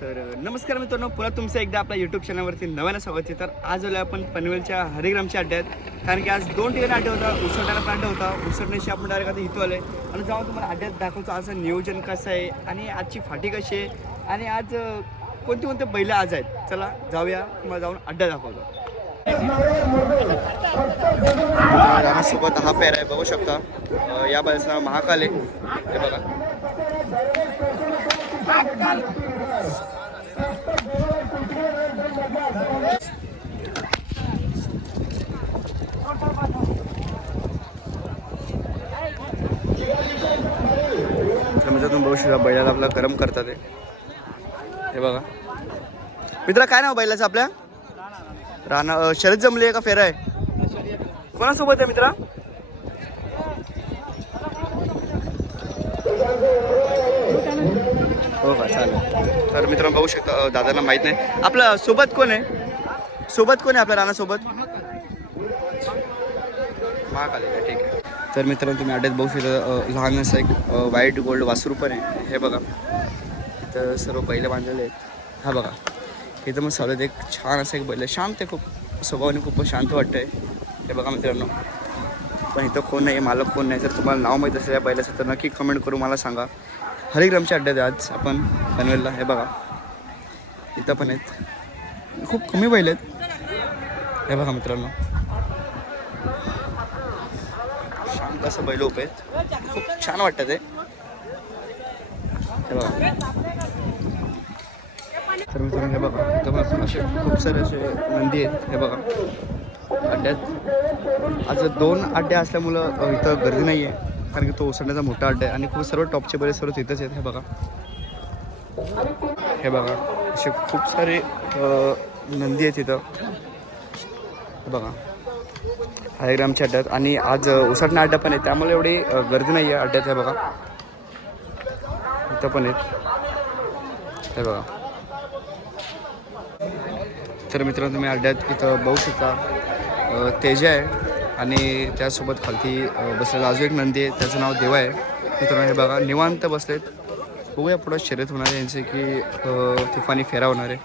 तर नमस्कार मित्रांनो पुन्हा तुमचं एकदा आपल्या यूट्यूब चॅनलवरती नव्यानं स्वागत आहे. तर आज आलो आपण पनवेलच्या हरिग्रामच्या अड्ड्यात. कारण की आज दोन ठिकाणी अड्डा होता उसरण्याला पण अड्डा होता. उसरण्याशी आपण डायरेक्ट आता इथं आलो आहे आणि जाऊन तुम्हाला अड्ड्यात दाखवतो आज नियोजन कसं आहे आणि आजची फाटी कशी आहे. आणि आज कोणते कोणते बैल आज आहेत? चला जाऊया. तुम्हाला जाऊन अड्डा दाखवतो. सोबत हा पेर आहे बघू शकता. या बैलाचं नाव महाकाल. आहे हे बघा. तुम्ही बघू शकता बैलाला आपला गरम करतात हे. हे बघा. मित्रा काय नाव बैलाचं आपल्या? राणा शरद शर्यत जमली आहे का फेरा आहे? कोणासोबत आहे मित्रा? हो का चालेल. तर मित्रांनो बघू शकता दादांना माहीत नाही. आपलं सोबत कोण आहे? सोबत कोण आहे आपल्या रानासोबत? महाकाली का ठीक आहे. तर मित्रांनो तुम्ही अड्ड्यात बघू शकता लहान असं एक व्हाईट गोल्ड वासरू पण आहे. हे बघा. इथं सर्व बैल बांधलेले आहेत. हा बघा. इथं मग सर्वात एक छान असं एक बैल. आहे. शांत आहे खूप. स्वभावाने खूप शांत वाटतंय. हे बघा मित्रांनो. पण इथं कोण नाही मालक कोण नाही जर तुम्हाला नाव माहीत असेल या बैलाचं तर नक्की कमेंट करून मला सांगा. हरिग्रामच्या अड्ड्यात आज आपण पनवेलला हे बघा. इथं पण आहेत. खूप कमी बैल आहेत. हे बघा मित्रांनो. शांत असं बैल उभे आहेत. खूप छान वाटतं ते. हे बघा. तर मित्रांनो हे बघा. इथं पण असे खूप सारे असे नंदी आहेत. हे बघा. अड्ड्यात. आज दोन अड्डे असल्यामुळं इथं गर्दी नाही आहे कारण की तो ओसरण्याचा मोठा अड्डा आहे आणि खूप सर्व टॉपचे बरेच सर्व तिथंच आहेत हे बघा. हे बघा असे खूप सारे नंदी आहेत तिथं. बघा. हायग्रामच्या अड्ड्यात आणि आज उसटणा अड्डा पण आहे. त्यामुळे एवढी गर्दी नाही आहे अड्ड्यात हे बघा. इथं पण आहेत. हे बघा. तर मित्रांनो तुम्ही अड्ड्यात इथं बघू शकता. तेजा आहे. आणि त्यासोबत खालती बसलेला अजून एक नंदी आहे. त्याचं नाव देवा आहे. मित्रांनो हे बघा निवांत बसलेत. बघूया पुढं शर्यत होणार आहे यांचे की तुफानी फेरा होणार आहे.